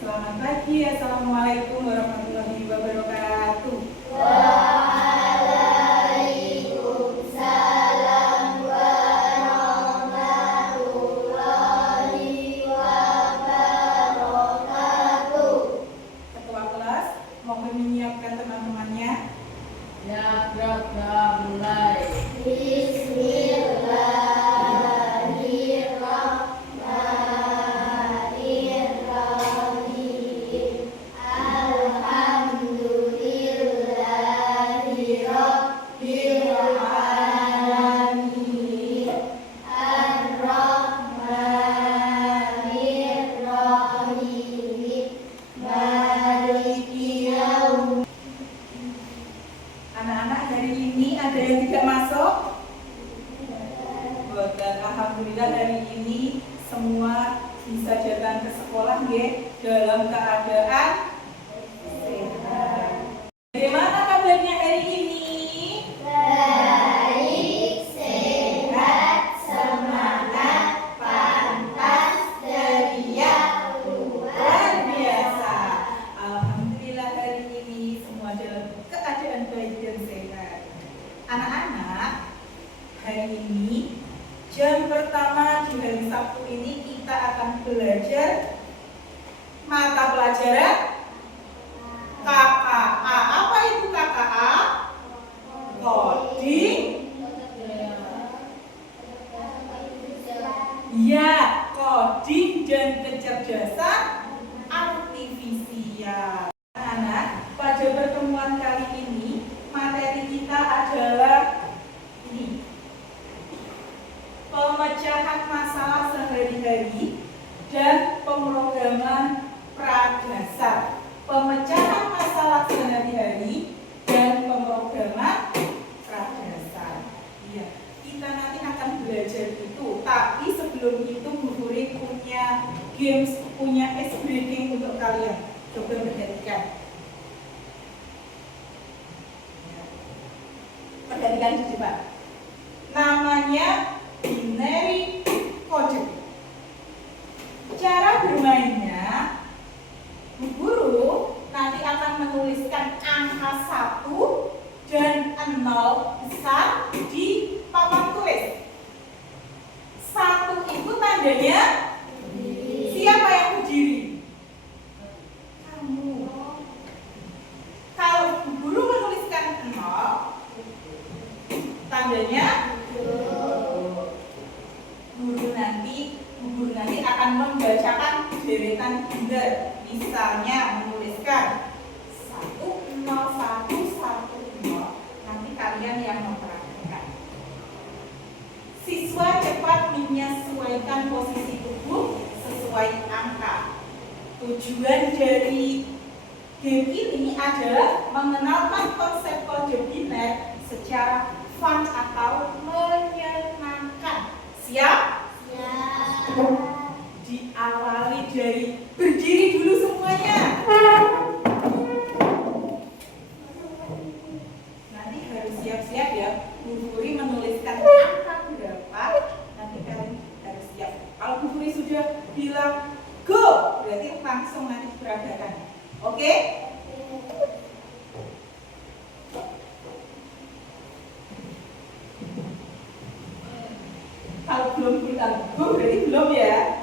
Selamat pagi, Assalamualaikum warahmatullahi wabarakatuh. Waalaikumsalam warahmatullahi wabarakatuh. Ketua kelas, mohon menyiapkan teman-temannya. Ya, mulai. Bismillahirrahmanirrahim. Alhamdulillahirabbil alamin. Ar-Rahmanir-Rahim. Maliki yaum. Anak-anak, hari ini ada yang tidak masuk? Dan alhamdulillah hari ini semua bisa jalan ke sekolah dalam keadaan sehat. Bagaimana kabarnya hari ini? Baik, sehat, semangat, pantas, ceria, Luar biasa. Alhamdulillah hari ini semua dalam keadaan baik dan sehat. Anak-anak, hari ini jam pertama di hari Sabtu ini kita akan belajar mata pelajaran KKA. Apa itu KKA? Coding. Ya, coding dan kecerdasan artifisial. Anak-anak, pada pertemuan kali ini materi kita adalah ini. Pemecahan masalah sehari-hari dan pemrograman pradasar. Pemecahan masalah sehari-hari dan pemrograman pradasar. Iya, kita nanti akan belajar itu. Tapi sebelum itu Bu Huri punya games, punya ice breaking untuk kalian. Coba perhatikan. Perhatikan di depan. Namanya binary code. Cara bermainnya, Bu Guru nanti akan menuliskan angka 1 dan 0 besar di papan tulis. 1 itu tandanya siapa yang berdiri? Kamu. Kalau Bu Guru menuliskan 0, tandanya guru nanti akan membacakan deretan bundar. Misalnya menuliskan 1 0 1 1 0. Nanti kalian yang memperhatikan. Siswa cepat menyesuaikan posisi tubuh sesuai angka. Tujuan dari game ini adalah mengenalkan konsep kode biner secara fun atau menyenangkan. Siap? Diawali dari berdiri dulu semuanya. Nanti harus siap-siap ya. Bu Guri menuliskan angka berapa, nanti kalian harus siap. Kalau Bu Guri sudah bilang go, berarti langsung nanti peragakan. Oke? Kalau belum bilang go, berarti belum ya.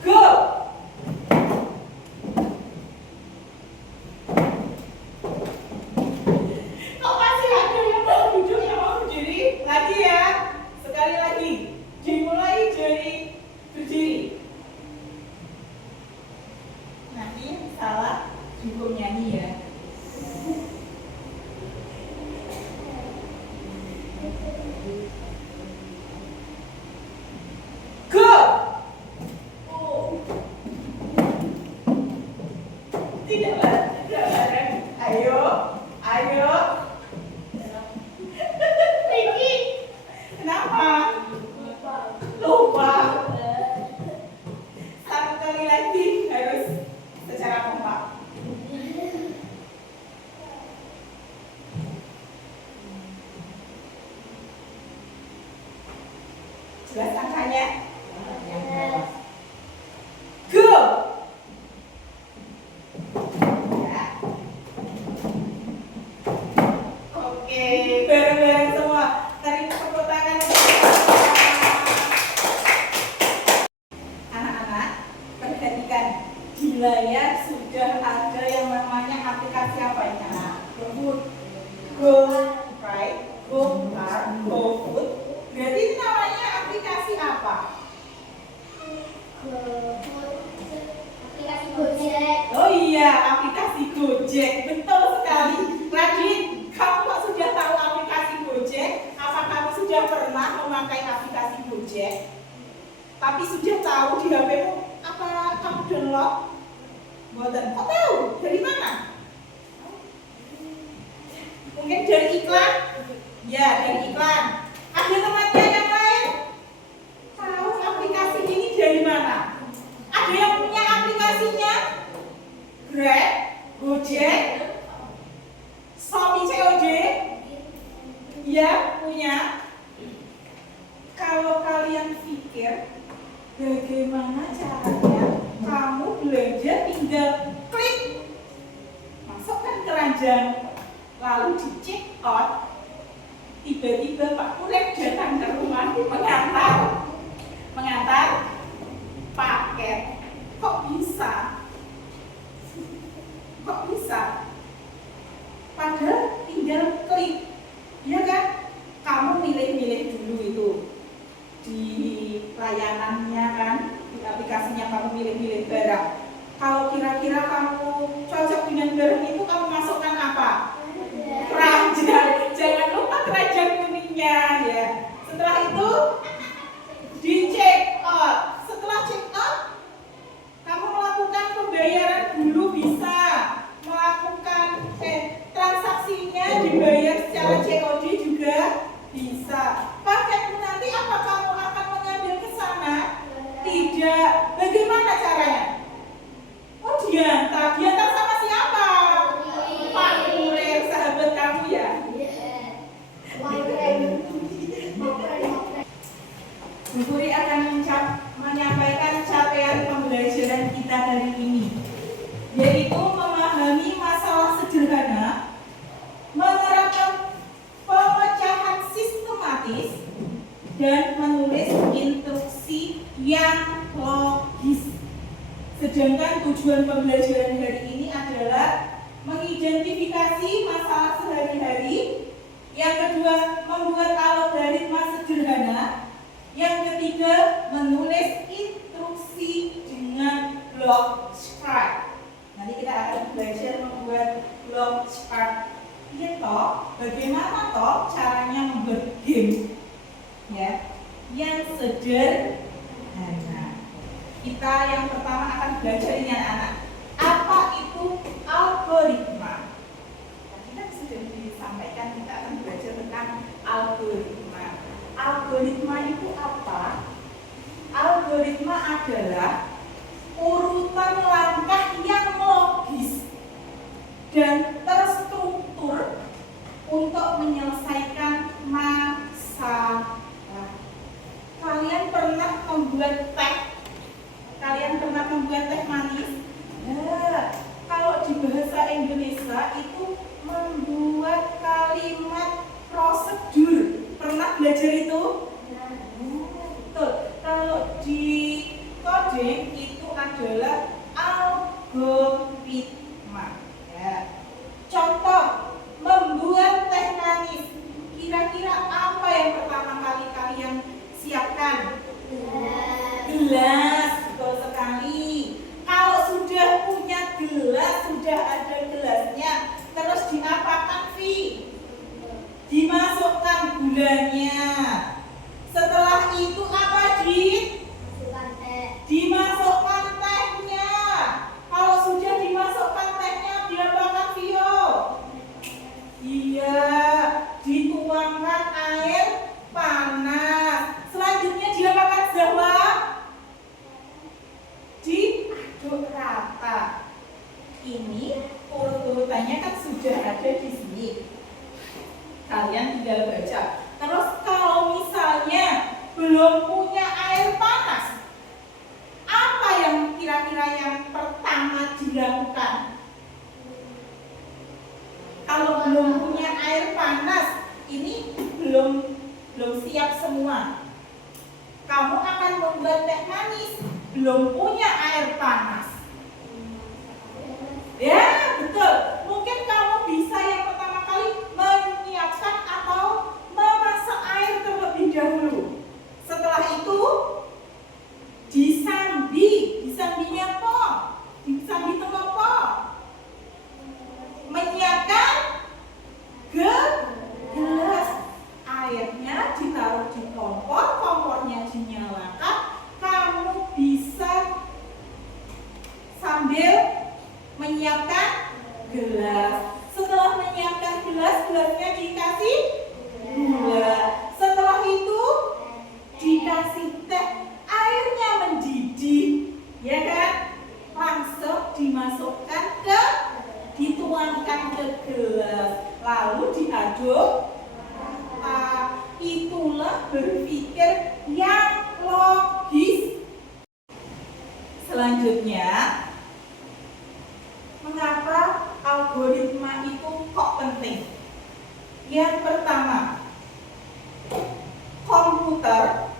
Go. Kok masih ada yang mau duduk, yang mau berdiri? Lagi ya. Sekali lagi. Dimulai dari berdiri. Nanti yang salah cukup nyanyi ya. Tidak bareng. Ayo. Vicky, kenapa? Lupa. Satu kali lagi harus secara kompak. Jelas angkanya? Yes. Go. Ya. Oke, bareng-bareng semua. Tarik tepuk tangan. Anak-anak, perhatikan. Di layar sudah ada yang namanya aplikasi apa ini? Go right, go car, go food. Berarti ini namanya aplikasi apa? Aplikasi Gojek. Oh iya, aplikasi Gojek. Betul sekali. Radit, kamu kok sudah tahu aplikasi Gojek? Apa kamu sudah pernah memakai aplikasi Gojek? Tapi sudah tahu di HP-mu? Apa kamu download? Boten. Kok tahu? Dari mana? Mungkin dari iklan? Ya, dari iklan. Ada temannya yang lain? Tahu aplikasi ini dari mana? Ada yang punya aplikasinya? Grab, Gojek, Shopee COD? Ya, punya. Kalau kalian pikir bagaimana caranya kamu belanja tinggal klik, masukkan keranjang, lalu di check out, tiba-tiba Pak Kurek datang ke rumah mengantar paket. Kok bisa? Kok bisa? Padahal tinggal klik, ya kan? Kamu milih-milih dulu itu di layanannya kan, di aplikasinya kamu milih-milih barang. Kalau kira-kira kamu cocok dengan barang itu, kamu masukkan apa? Keranjang. Jangan lupa keranjang kuningnya ya. Setelah itu di check out. Setelah check out, kamu melakukan pembayaran dulu, bisa melakukan transaksinya, dibayar secara COD juga bisa. Paketmu nanti apa kamu akan mengambil ke sana? Tidak. Bagaimana caranya? Oh, diantar sama siapa? Pak Kurir, sahabat kamu ya. Bu Kuri akan menyampaikan capaian pembelajaran kita hari ini, yaitu memahami masalah sederhana, menerapkan pemecahan sistematis, dan menulis instruksi yang logis. Sedangkan tujuan pembelajaran hari ini adalah mengidentifikasi masalah sehari-hari. Yang kedua, membuat algoritma sederhana. Yang ketiga, menulis instruksi dengan block chart. Nanti kita akan belajar membuat block chart. Iya toh, bagaimana toh caranya membuat game? Ya, yang sederhana. Kita yang pertama akan belajar ini anak-anak. Apa itu algoritma? Tadi kan sudah disampaikan, kita akan belajar tentang algoritma. Algoritma itu apa? Algoritma adalah urutan langkah yang logis dan terstruktur untuk menyelesaikan masalah. Kalian pernah membuat teh? Kalian pernah membuat teh manis? Nah, kalau di bahasa Indonesia itu membuat kalimat prosedur. Pernah belajar itu? Betul. Kalau di coding itu adalah algoritma. Ya. Contoh, membuat teh manis. Kira-kira apa yang pertama kali kalian siapkan? Gelas. Betul sekali. Kalau sudah punya gelas, sudah ada gelasnya, terus diapakan, Vi? Dimasukkan gulanya. Setelah itu apa, Dit? Dimasukkan tehnya. Kalau sudah dimasukkan tehnya, diapakan, Vio? Iya, dituangkan air panas. Selanjutnya diapakan, Zahwa? Diaduk rata. Ini urut-urutannya kan sudah ada di sini. Kalian tinggal baca. Terus kalau misalnya belum punya kamu akan membuat teh manis, belum punya air panas. Ya, betul. Mungkin kamu bisa yang pertama kali menyiapkan atau memasak air terlebih dahulu. Setelah itu disambinya apa? Disambi apa? Menyiapkan gelas. Airnya ditaruh di kompornya dinyalakan. Kamu bisa sambil menyiapkan gelas. Setelah menyiapkan gelas, gelasnya dikasih gula. Setelah itu dikasih teh, airnya mendidih, ya kan? Langsung dituangkan ke gelas, lalu diaduk. Itulah berpikir yang logis. Selanjutnya, mengapa algoritma itu kok penting? Yang pertama, komputer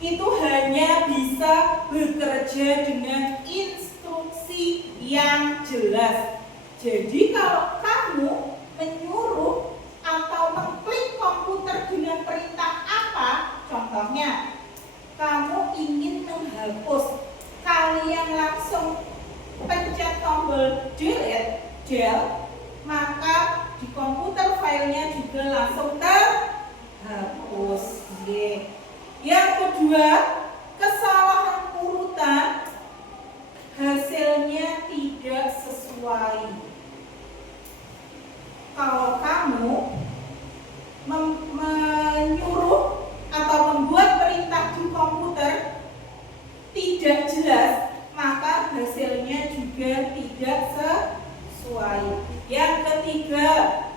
itu hanya bisa bekerja dengan instruksi yang jelas. Jadi kalau kamu menyuruh atau mengklik komputer dengan perintah apa, contohnya kamu ingin menghapus, kalian langsung pencet tombol delete, maka di komputer filenya juga langsung terhapus. Yang kedua, kesalahan urutan hasilnya tidak sesuai. Kalau kamu menyuruh atau membuat perintah di komputer tidak jelas, maka hasilnya juga tidak sesuai. Yang ketiga,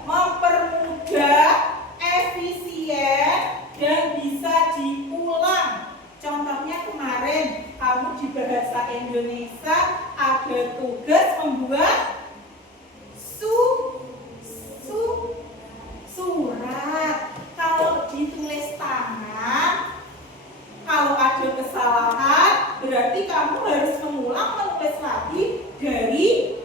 mempermudah, efisien, dan bisa diulang. Contohnya kemarin kamu di bahasa Indonesia ada tugas membuat surat. Kalau ditulis tangan, kalau ada kesalahan, berarti kamu harus mengulang menulis lagi dari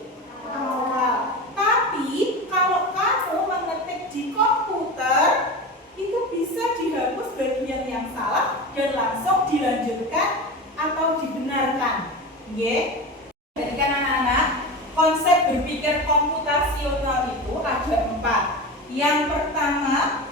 awal. Tapi kalau kamu mengetik di komputer, itu bisa dihapus bagian yang salah dan langsung dilanjutkan atau dibenarkan. Jadi kan anak-anak, konsep berpikir komputasional itu ada 4. Yang pertama,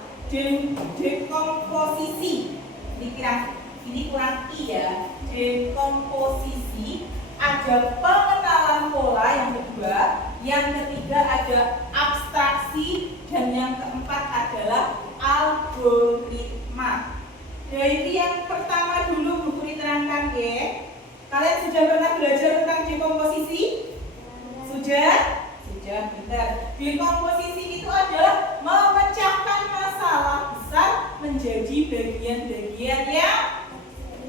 dekomposisi. Ini kurang I ya. Dekomposisi. Ada pengenalan pola yang kedua. Yang ketiga ada abstraksi. Dan yang keempat adalah algoritma. Jadi yang pertama dulu buku diterangkan ya. Kalian sudah pernah belajar tentang dekomposisi? Sudah? Sudah, benar. Dekomposisi itu adalah memecahkan masalah besar menjadi bagian-bagian yang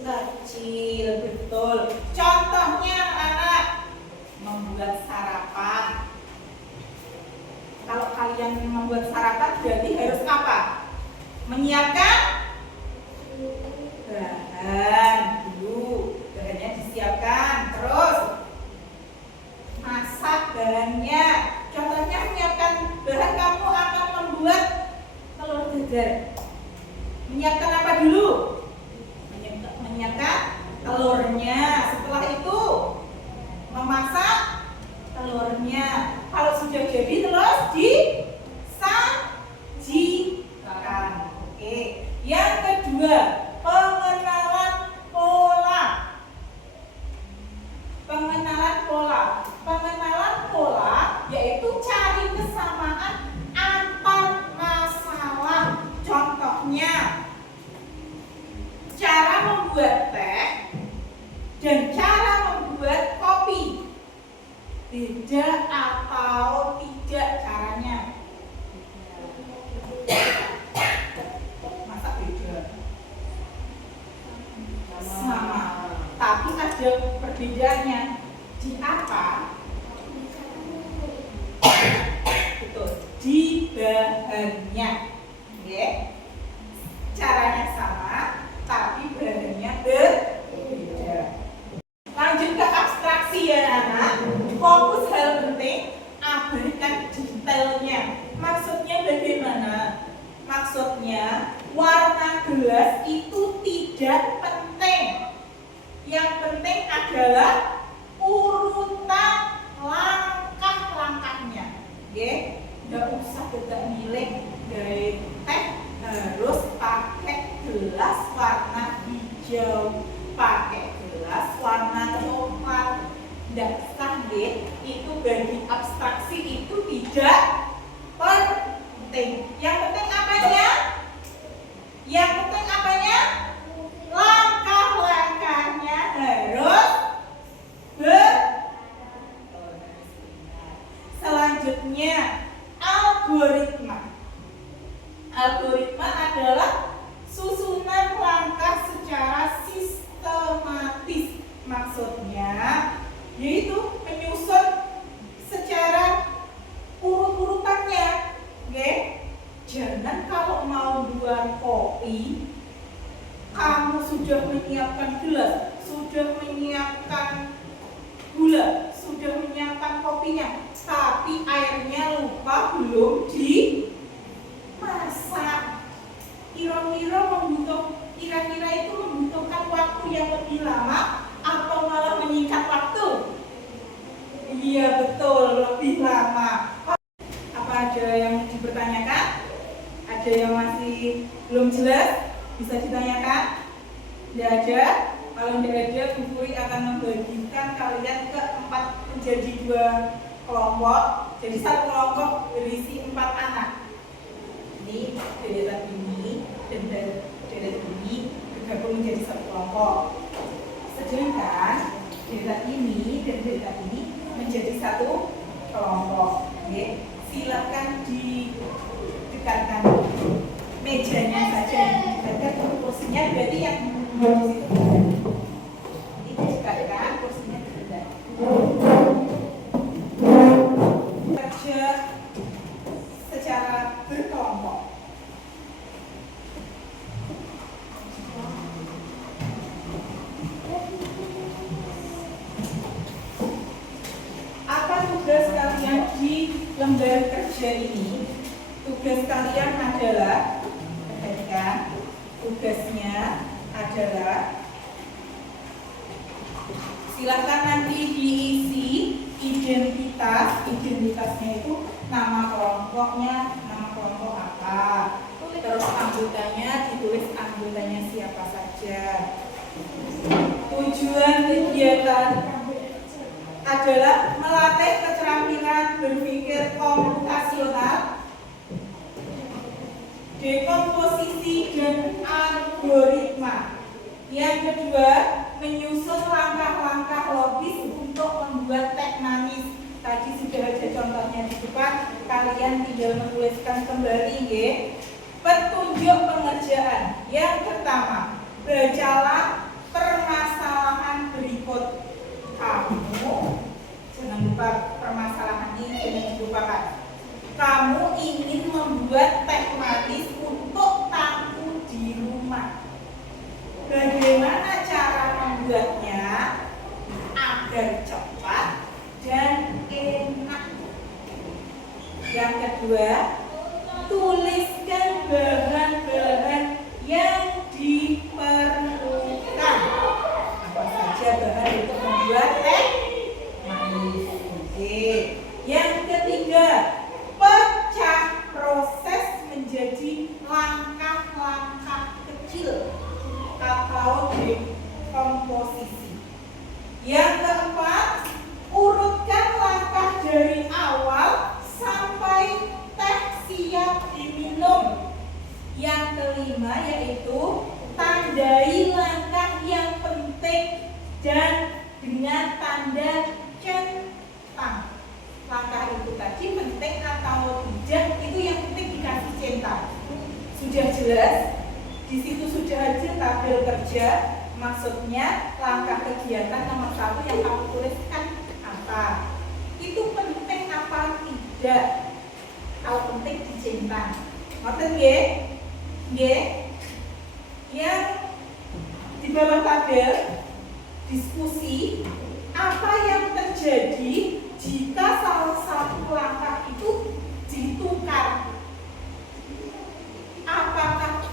kecil. Betul. Contohnya anak membuat sarapan. Kalau kalian membuat sarapan berarti harus apa? Menyiapkan bahan dulu. Bahannya disiapkan. Terus masak bahannya. Contohnya menyiapkan bahan, kamu akan membuat telur dadar. Menyiapkan apa dulu? Menyiapkan telurnya. Setelah itu memasak telurnya. Kalau sudah jadi terus disajikan. Oke. Yang kedua, pengenalan pola. Pengenalan pola yaitu cari kesamaan antar masalah. Contohnya, cara membuat teh dan cara membuat kopi. Beda atau tidak caranya? Masa beda? Sama. Tapi ada perbedaannya. Di apa? Betul. Di bahannya. Caranya sama, tapi bahannya tidak penting. Yang penting adalah urutan langkah-langkahnya. Oke, nggak usah kita milih dari teh harus pakai gelas warna hijau, pakai gelas warna coklat. Nggak usah deh, itu bagi abstraksi itu tidak penting. Yang penting apanya? Yang penting apanya? Langkah-langkahnya harus betul. Selanjutnya, algoritma. Algoritma adalah susunan langkah secara sistematis. Maksudnya yaitu menyusun secara urut-urutannya. Oke? Jangan kalau mau buat kopi, kamu sudah menyiapkan gelas, sudah menyiapkan gula, sudah menyiapkan kopinya, tapi airnya lupa belum dimasak. Kira-kira itu membutuhkan waktu yang lebih lama atau malah menyingkat waktu? Iya betul, lebih lama. Apa ada yang dipertanyakan? Ada yang masih belum jelas? Bisa ditanyakan? Tidak ada? Kalau tidak ada, Bu Puri akan membagikan kalian ke 4 menjadi 2 kelompok. Jadi satu kelompok berisi 4 anak. Ini deretan ini dan deretan ini bergabung menjadi satu kelompok. Sedangkan deretan ini dan deretan ini menjadi satu kelompok. Oke, silakan didekatkan mejanya saja, didekatkan kursinya, berarti yang di situ ini didekatkan kursinya tidak. Kerja secara berkelompok. Apa tugas kalian di lembar kerja ini? Tugas kalian adalah, perhatikan, tugasnya adalah silakan nanti diisi identitasnya itu nama kelompoknya, nama kelompok apa, terus anggotanya ditulis anggotanya siapa saja. Tujuan kegiatan adalah melatih keterampilan berpikir komputasional, dekomposisi dan algoritma. Yang kedua, menyusun langkah-langkah logis untuk membuat teh manis. Tadi sudah ada contohnya di depan, kalian tinggal menuliskan kembali nggih. Petunjuk pengerjaan. Yang pertama, bacalah permasalahan berikut. Kamu jangan lupa permasalahan ini jangan dilupakan. Kamu ingin membuat teh manis untuk tamu di rumah. Bagaimana cara membuatnya agar cepat dan enak? Yang kedua, tuliskan bahan-bahan yang diperlukan. Apa saja bahan untuk membuat teh manis? Oke. Yang ketiga, pecah proses menjadi langkah-langkah kecil atau dekomposisi. Yang keempat, urutkan langkah dari awal sampai teh siap diminum. Yang kelima yaitu tandai langkah yang penting dan dengan tanda centang. Langkah itu tadi penting atau tidak, itu yang penting dikasih centang. Sudah jelas? Di situ sudah ada tabel kerja, maksudnya langkah kegiatan nomor 1 yang kamu tuliskan apa. Itu penting apa tidak? Kalau penting dicentang. Ngoten nggih? Nggih. Yang di bawah tabel diskusi apa yang terjadi jika salah satu langkah itu ditukar. Apakah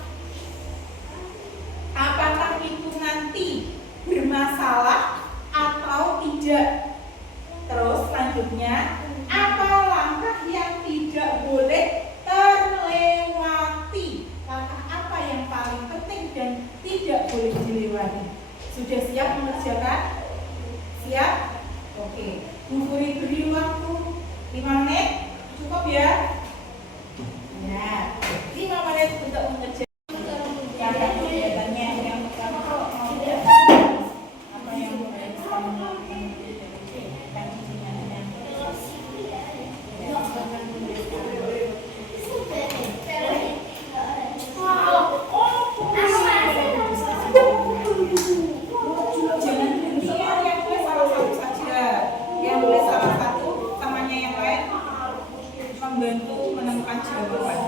masalah atau tidak. Terus selanjutnya, apa langkah yang tidak boleh terlewati? Langkah apa yang paling penting dan tidak boleh dilewati? Sudah siap mengerjakan? Siap? Oke. Bu Furi beri waktu 5 menit. Cukup ya? Ya, 5 menit untuk mengerjakan. Karena kegiatannya yang pertama apa yang boleh kamu lakukan? Membantu menemukan jawaban.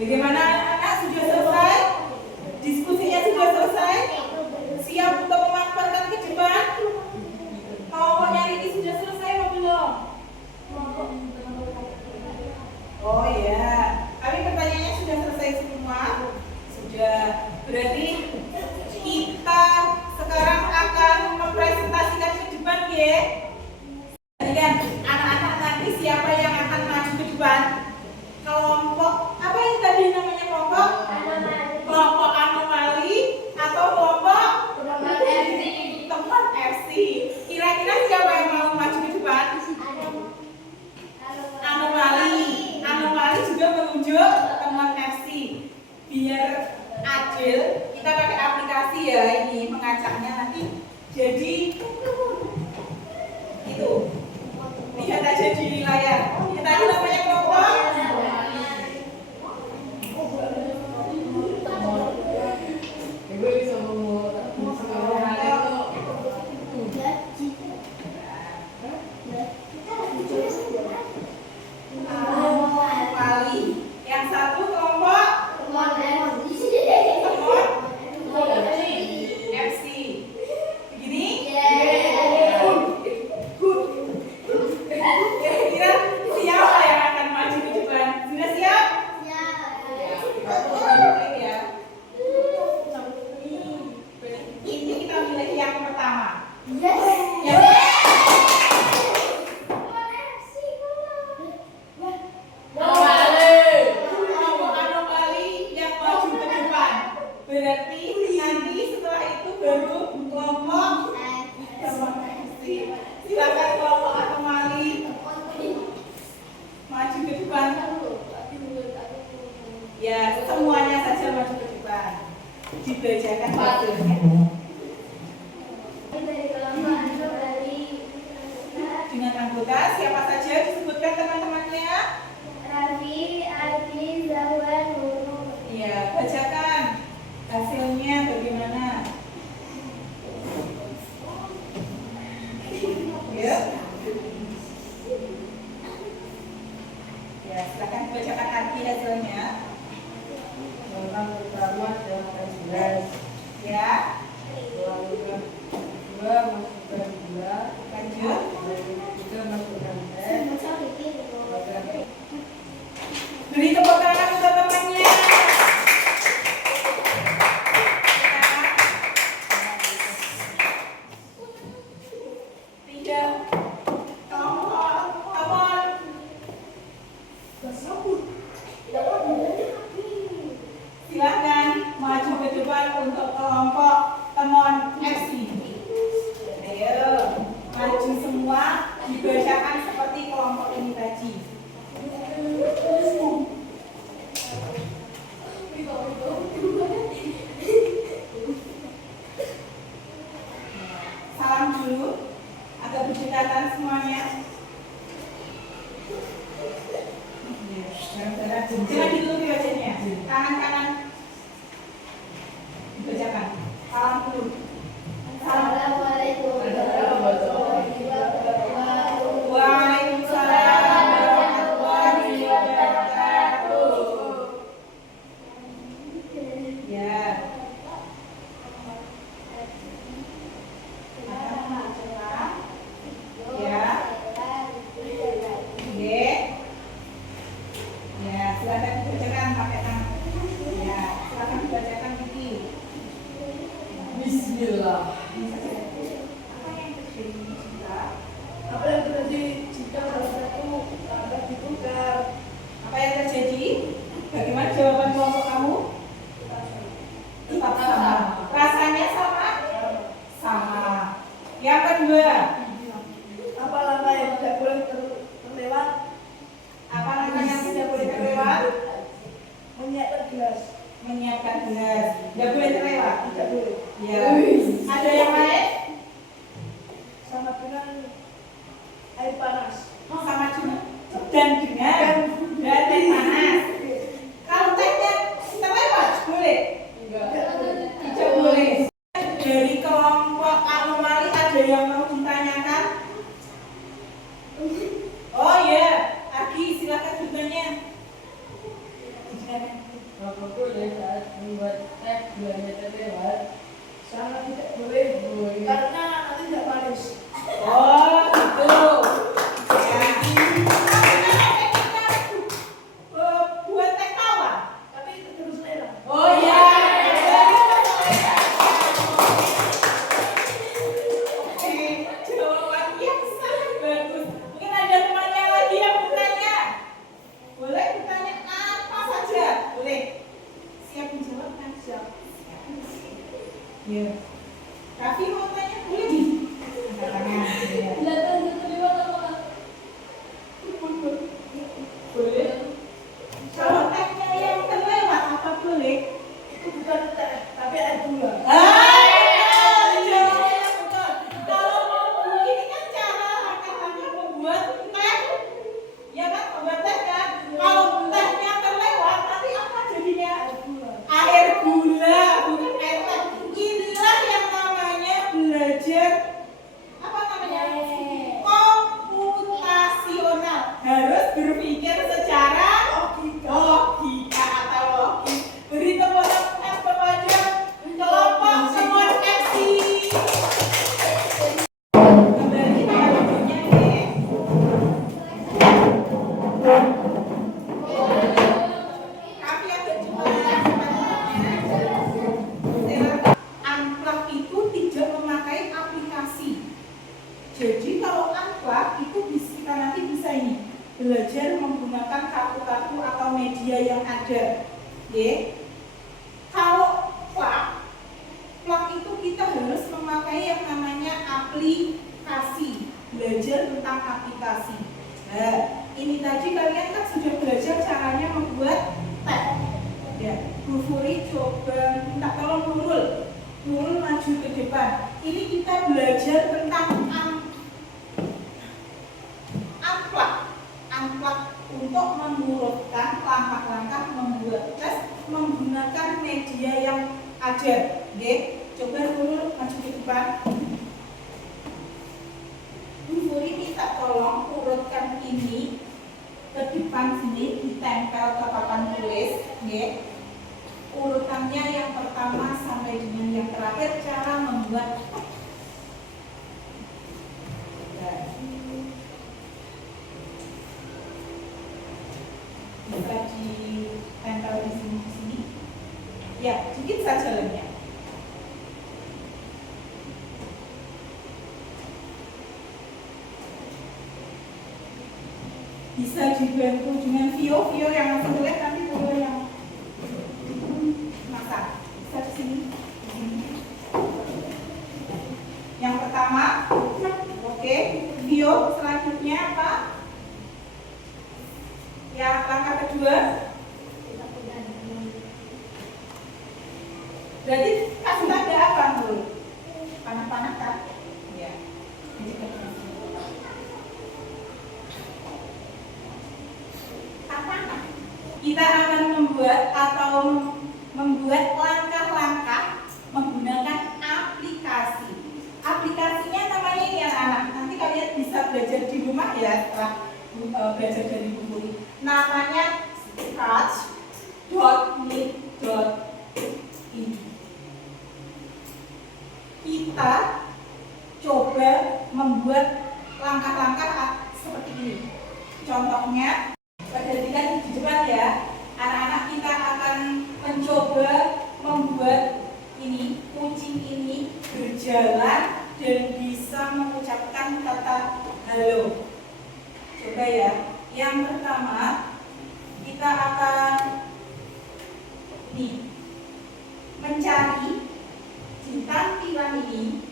Bagaimana anak-anak, sudah selesai? Diskusinya sudah selesai? Siap untuk memaparkan ke depan? Kelompoknya ini sudah selesai atau belum? Oh iya, tapi pertanyaannya sudah selesai semua? Sudah. Berarti kita sekarang akan mempresentasikan ke depan ya. Jadi anak-anak nanti siapa yang akan maju ke depan? Kelompok apa yang tadi namanya kelompok? Kelompok anomali atau kelompok teman FC. Kira-kira siapa yang mau maju ke depan? Anomali juga menunjuk teman FC. Biar adil, kita pakai aplikasi ya ini mengajaknya nanti. Jadi itu lihat aja di layar. Ini tadi namanya kelompok. Yang satu kelompok FC. Begini? Kira-kira siapa yang akan maju ke depan? Sudah siap? Oke ya. Ini kita pilih yang pertama. Kelompok anomali yang maju ke depan. Berarti nanti setelah itu baru kelompok FC. Silakan kelompok anomali maju ke depan. Ya, semuanya saja maju ke depan. Dibacakan hasilnya. Dengan anggota siapa saja disebutkan teman-temannya? Ya, bacakan hasilnya bagaimana? Ya. Ya, silakan bacakan lagi hasilnya. Ya. Lanjut. Beri tepuk tangan untuk temannya. Tiga. Kelompok teman. Silahkan maju ke depan untuk kelompok teman FC. Ayo, maju semua, dibacakan Jangan ditutupi wajahnya. Tangan kanan dibacakan. Salam dulu. Assalamualaikum warahmatullahi wabarakatuh. Waalaikumsalam warahmatullahi wabarakatuh. Ya. Ya. Oke. Ya, silakan dibacakan pakai tangan. Ya, silakan dibacakan Kiki. Bismillah. Apa yang terjadi jika Apa yang terjadi jika salah satu sahabat ditukar? apa yang terjadi? Bagaimana jawaban kelompok kamu? Tetap sama. Rasanya sama? Sama. Yang kedua, Apa langkah yang tidak boleh terlewat? apa namanya yang tidak boleh terlewat? Menyiapkan gelas. Menyiapkan gelas. Tidak boleh terlewat. Tidak boleh. Ya. Ada yang lain? Sama dengan air panas. Oh, sama juga. Dan dengan teh panas. Kalau tehnya terlewat, boleh? Tidak boleh. Dari kelompok anomali ada yang mau ditanyakan? Oh ya, Agi silakan bertanya. Apa boleh saat membuat teh gulanya terlewat? Sangat tidak boleh. Karena nanti tidak manis. Oh gitu. Ya. Buat teh tawar. Tapi itu terus selera. Oh ya. Oke, jawabannya sangat bagus. Mungkin ada temannya lagi yang bertanya. Boleh bertanya apa saja? Boleh. Siap menjawab kan? Siap. Ya. Raffi mau tanya? Boleh di? Angkat tangan. Ya. Boleh. Kalau tehnya yang terlewat apa boleh? Itu bukan teh, tapi air gula. Jawabannya betul. Kalau mau begini kan cara langkah-langkah membuat teh, ya kan membuat teh kan. Kalau tehnya terlewat, nanti apa jadinya? Air gula, bukan air teh. Inilah yang namanya belajar apa namanya? Komputasional. Harus berpikir secara logika atau logis. Beri tepuk tangan kepada kelompok semua aksi. Kembali ke bukunya deh. Tapi ada cuma Unplug itu tidak memakai aplikasi. Jadi kalau unplug itu kita nanti bisa ini belajar menggunakan kartu-kartu atau media yang ada. Oke. Kalau plug itu kita harus memakai yang namanya aplikasi. Belajar tentang aplikasi. Nah, ini tadi kalian kan sudah belajar caranya membuat teh. Ya, Bu Furi coba minta tolong Nurul maju ke depan. Ini kita belajar tentang unplug untuk mengurutkan langkah-langkah membuat tes menggunakan media yang ada. Oke, coba Nurul maju ke depan. Bu Furi minta tolong urutkan ini ke depan sini, ditempel ke papan tulis. Oke. Urutannya yang pertama sampai dengan yang terakhir cara membuat bisa ditempel di sini. Ya, sedikit saja lemnya. Bisa dibantu dengan Vio yang langsung tulis, nanti Vio yang masak. Bisa di sini. Yang pertama, oke. Vio selanjutnya apa? Ya, langkah kedua. Berarti kasih tanda apa dulu? Panah-panah kan? Ya. Panah. kita akan membuat langkah-langkah menggunakan aplikasi. Aplikasinya namanya ini anak-anak. Nanti kalian bisa belajar di rumah ya setelah belajar dari buku ini. Namanya scratch.meet.id. Kita coba membuat langkah-langkah seperti ini. Contohnya, perhatikan di depan ya. Anak-anak kita akan mencoba membuat ini, kucing ini berjalan dan bisa mengucapkan kata halo. Coba ya. Yang pertama, kita akan mencari di tampilan ini.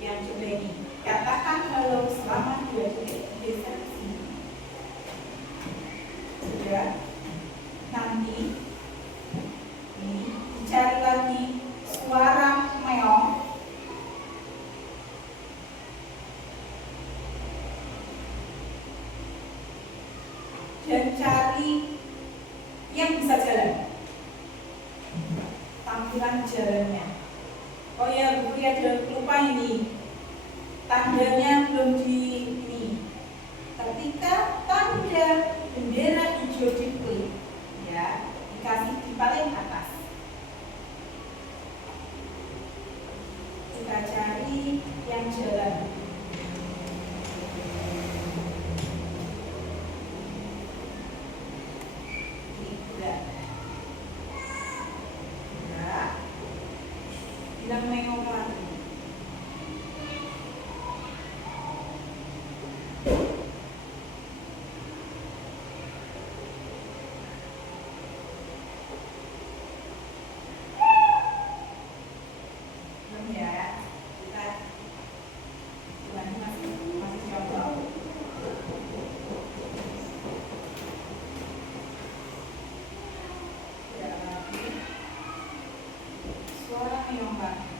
Yang coba ini, katakan halo selama 2 detik. Geser ke sini. Sudah. Nanti ini dicari lagi suara meong. Dan cari yang bisa jalan. Tampilan jalannya. Oh ya, Bu ya, jangan lupa ini. Tandanya belum di ini. Ketika tanda bendera hijau diklik, ya, dikasih di paling atas. Kita cari yang jalan. Bilang mengong lagi. Belum ya, kita bulan masih contoh. Tidak lagi. Suara meong lagi.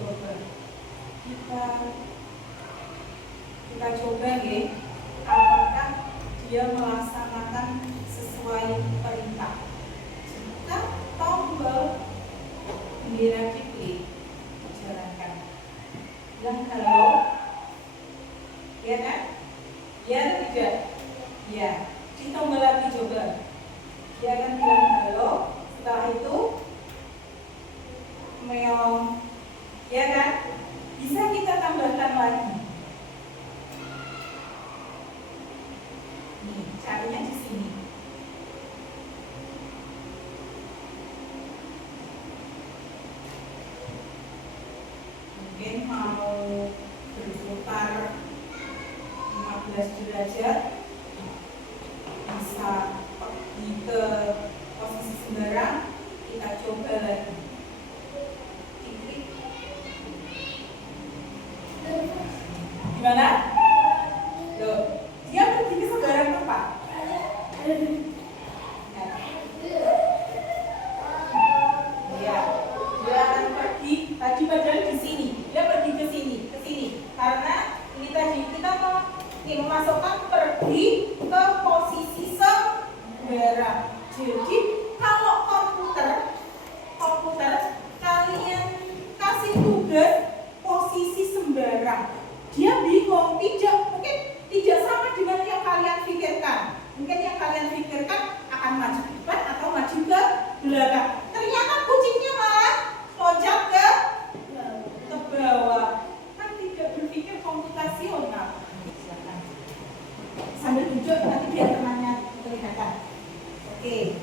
Coba kita coba ya, apakah dia melaksanakan sesuai perintah. Jika tombol bendera diklik, jalankan. Bilang halo, ya kan? Ya atau tidak? Ya. Di tombol lagi coba. Dia akan bilang halo. Setelah itu meong, ya kan? Bisa kita tambahkan lagi. Nih, caranya di sini. Mungkin mau berputar 15 derajat, bisa pergi ke posisi sembarang. Kita coba lagi. Diklik. Gimana? Loh, dia pergi ke sembarang tempat. Ya, dia akan pergi. Tadi padahal di sini, dia pergi ke sini, karena ini tadi kita mau memasukkan pergi ke posisi sembarang. Jadi kalau komputer kalian kasih tugas posisi sembarang, dia bingung, mungkin tidak sama dengan yang kalian pikirkan. Mungkin yang kalian pikirkan akan maju ke depan atau maju ke belakang. Ternyata kucingnya malah loncat ke bawah. Kan tidak berpikir komputasional. Silakan. Sambil tunjuk nanti biar temannya kelihatan. Oke.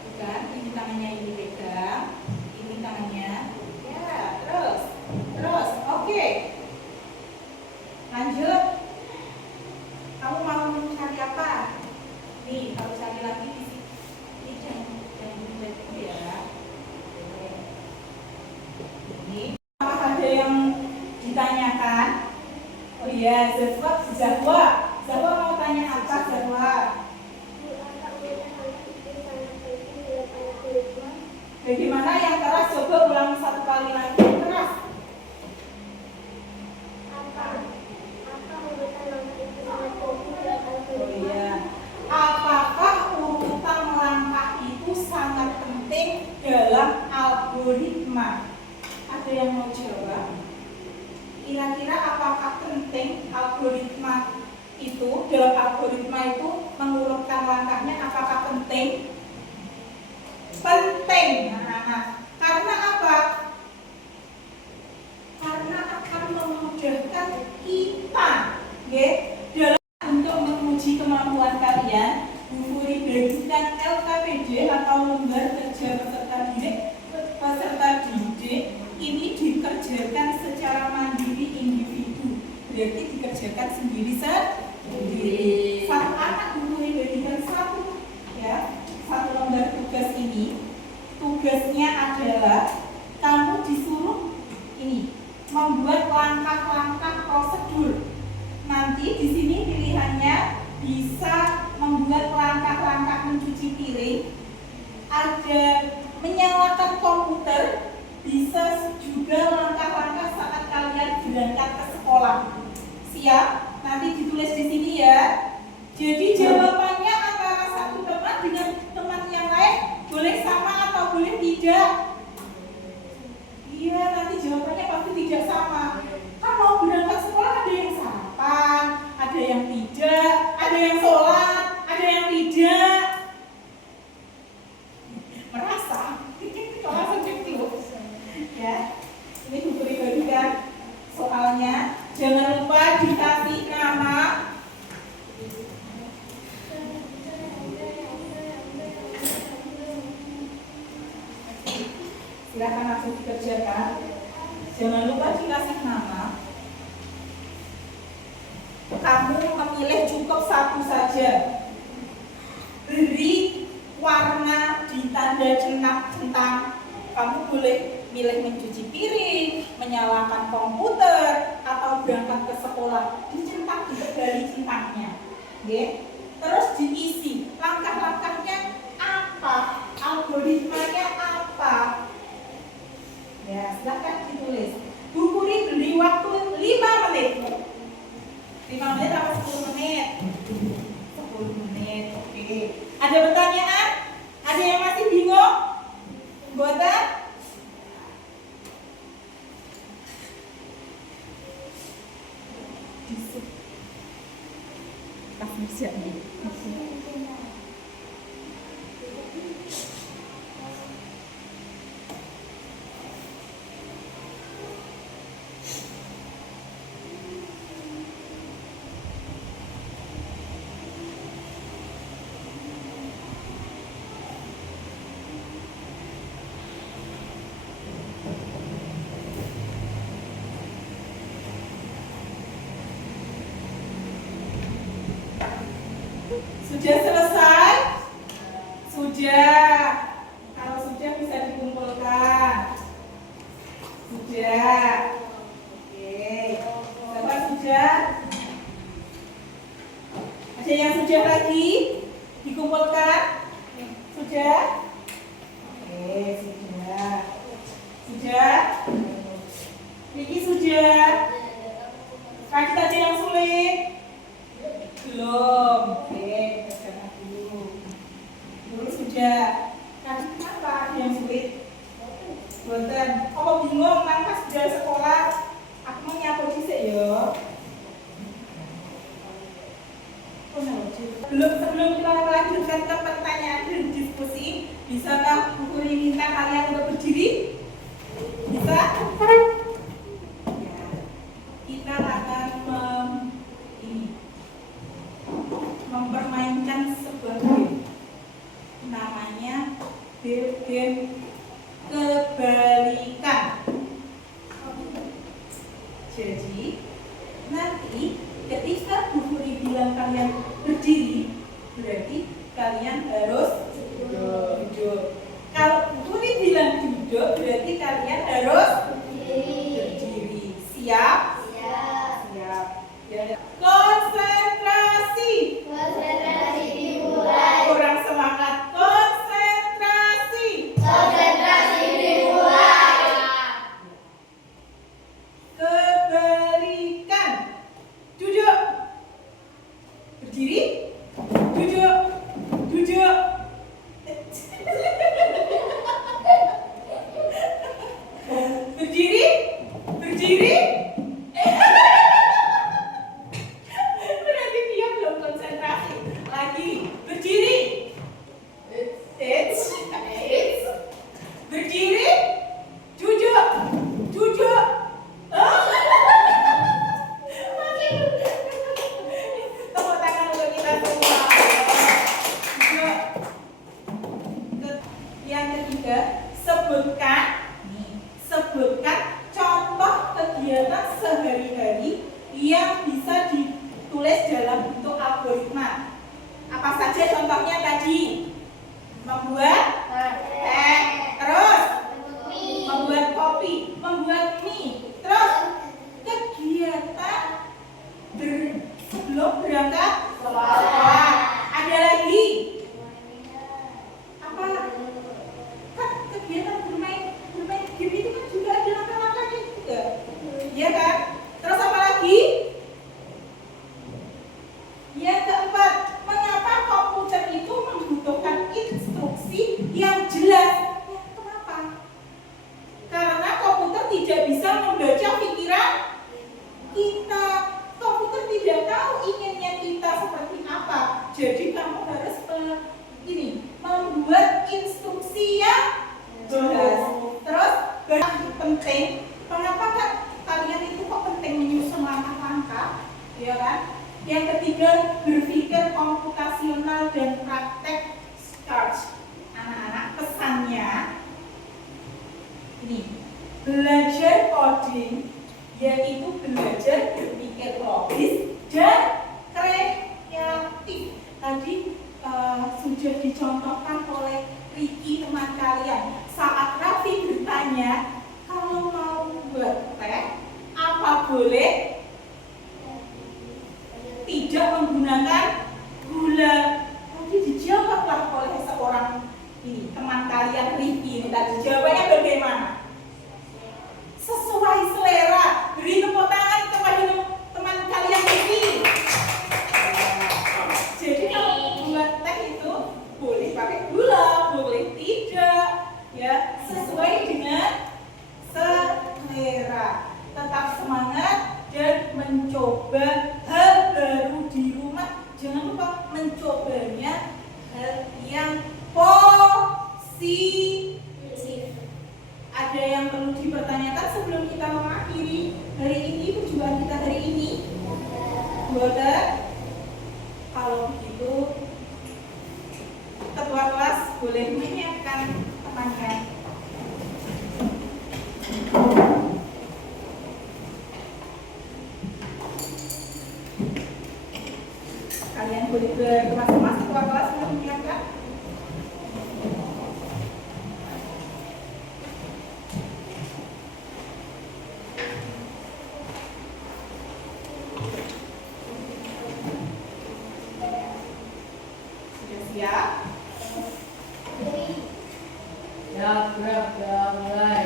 Bukan, ini tangannya ini pegang, ini tangannya. Ya, terus. Oke. Lanjut. Kamu mau mencari apa? Nih, kalau cari lagi di sini. Ini jangan dilihat dulu ya. Ini apakah ada yang ditanyakan? Oh iya, Zahwa mau tanya apa? Bagaimana yang keras? Coba ulangi satu kali lagi yang keras. Oh iya. Apakah urutan langkah itu sangat penting dalam algoritma? Ada yang mau jawab? Kira-kira apakah penting algoritma itu, dalam algoritma itu mengurutkan langkahnya, apakah penting? Penting. Nah, karena apa? Karena akan memudahkan kita, dalam untuk menguji kemampuan kalian. Bu Furi bagikan LKPD atau lembar kerja peserta didik ini dikerjakan secara mandiri individu, berarti dikerjakan sendiri sendiri. Satu anak Bu Furi bagikan satu, ya, satu lembar tugas ini. Tugasnya adalah kamu disuruh ini membuat langkah-langkah prosedur. Nanti di sini pilihannya bisa membuat langkah-langkah mencuci piring, ada menyalakan komputer, bisa juga langkah-langkah saat kalian berangkat ke sekolah. Siap? Nanti ditulis di sini ya. Jadi jawabannya antara satu teman dengan teman yang lain boleh sama atau boleh tidak? Iya, nanti jawabannya pasti tidak sama. Kan mau berangkat sekolah ada yang sarapan, ada yang tidak, ada yang sholat, ada yang tidak. Merasa? Merasa kecil. Ya, ini Bu Furi bagikan soalnya. Jangan lupa dikasih nama. Silakan langsung dikerjakan. Jangan lupa dikasih nama. Kamu memilih cukup satu saja. Beri warna di tanda centang. Kamu boleh milih mencuci piring, menyalakan komputer, atau berangkat ke sekolah. Dicentang dari centangnya. Terus diisi langkah-langkahnya apa, algoritmanya apa. Ya, silahkan ditulis. Bu Furi beri waktu 5 menit. 5 menit apa 10 menit? 10 menit, oke. Ada pertanyaan? Ada yang masih bingung? Buatan? Kasih siap nih. Sudah selesai? Sudah. Kalau sudah bisa dikumpulkan. Sudah. Oke. Bapak sudah? Ada yang sudah lagi? Dikumpulkan? Sudah? Oke, sudah. Sudah? Vicky sudah? Kasih tadi yang sulit? Belum. Oke, kerjakan dulu. Dulu sudah. Kasih apa yang sulit? Boten. Apa bingung kan pas sudah sekolah? Aku mau nyapa dhisik ya. Sebelum kita lanjutkan ke pertanyaan dan diskusi, bisakah Bu Furi minta kalian untuk berdiri? Bisa? Ya. Kita akan mempermainkan sebuah game. Namanya game kebalikan. Jadi nanti ketika Bu Furi bilang kalian berdiri, berarti kalian harus duduk. Kalau Bu Furi bilang duduk, berarti kalian harus berdiri. Siap? Siap. Konsentrasi. Konsentrasi dimulai. Kurang semangat. Konsentrasi. Konsentrasi ketiga, sebutkan contoh kegiatan sehari-hari yang bisa ditulis dalam bentuk algoritma. Apa saja contohnya tadi? Membuat teh, terus membuat kopi, membuat mie, terus kegiatan sebelum berangkat sekolah. Ada lagi apa? Kan kegiatan bermain game itu kan juga ada langkah-langkahnya juga, ya kan? Terus apa lagi? Yang keempat, mengapa komputer itu membutuhkan instruksi yang jelas? Ya, kenapa? Karena komputer tidak bisa membaca pikiran kita. Komputer tidak tahu inginnya kita seperti apa. Jadi kamu harus membuat instruksi yang jelas. Terus penting, kenapa kan kalian itu kok penting menyusun langkah-langkah, ya kan? Yang ketiga, berpikir komputasional dan praktek START. Anak-anak, pesannya ini, belajar coding yaitu belajar berpikir logis dan kreatif. Tadi sudah dicontohkan oleh Ricky teman kalian. Saat Raffi bertanya, kalau mau buat teh, apa boleh? Tidak menggunakan gula. Tadi dijawablah oleh seorang teman kalian Ricky. Tadi jawabannya bagaimana? Sesuai selera. Beri tepuk tangan kepada teman kalian Ricky. Jadi kalau buat teh itu boleh pakai gula, boleh tidak, ya, sesuai dengan selera. Tetap semangat dan mencoba hal baru di rumah. Jangan lupa mencobanya hal yang positif. Ada yang perlu dipertanyakan sebelum kita mengakhiri hari ini, perjumpaan kita hari ini? Boleh? Kalau begitu, ketua kelas boleh menyiapkan temannya. Kalian boleh berkemas-kemas, ketua kelas boleh menyiapkan. Sudah siap? Siap, mulai.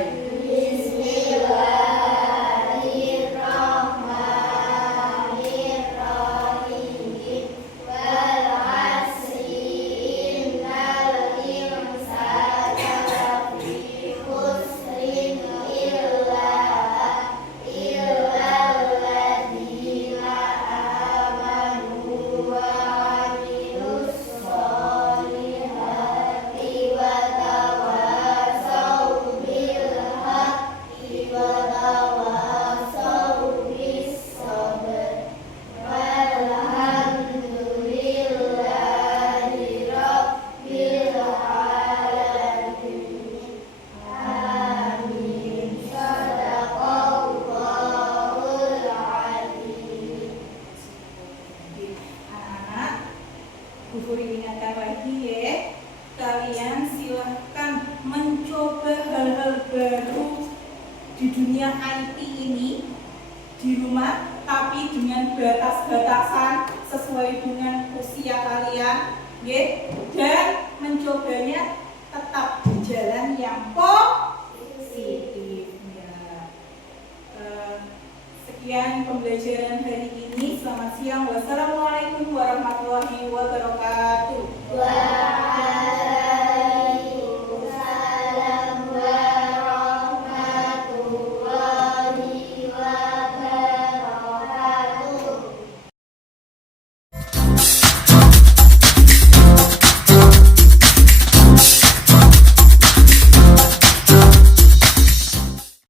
Bu Guru ingatkan lagi ya, kalian silahkan mencoba hal-hal baru di dunia IT ini di rumah, tapi dengan batas-batasan sesuai dengan usia kalian, ya, dan mencobanya tetap di jalan yang positif. Ya. Sekian pembelajaran hari ini. Selamat siang. Wassalamualaikum warahmatullahi wabarakatuh.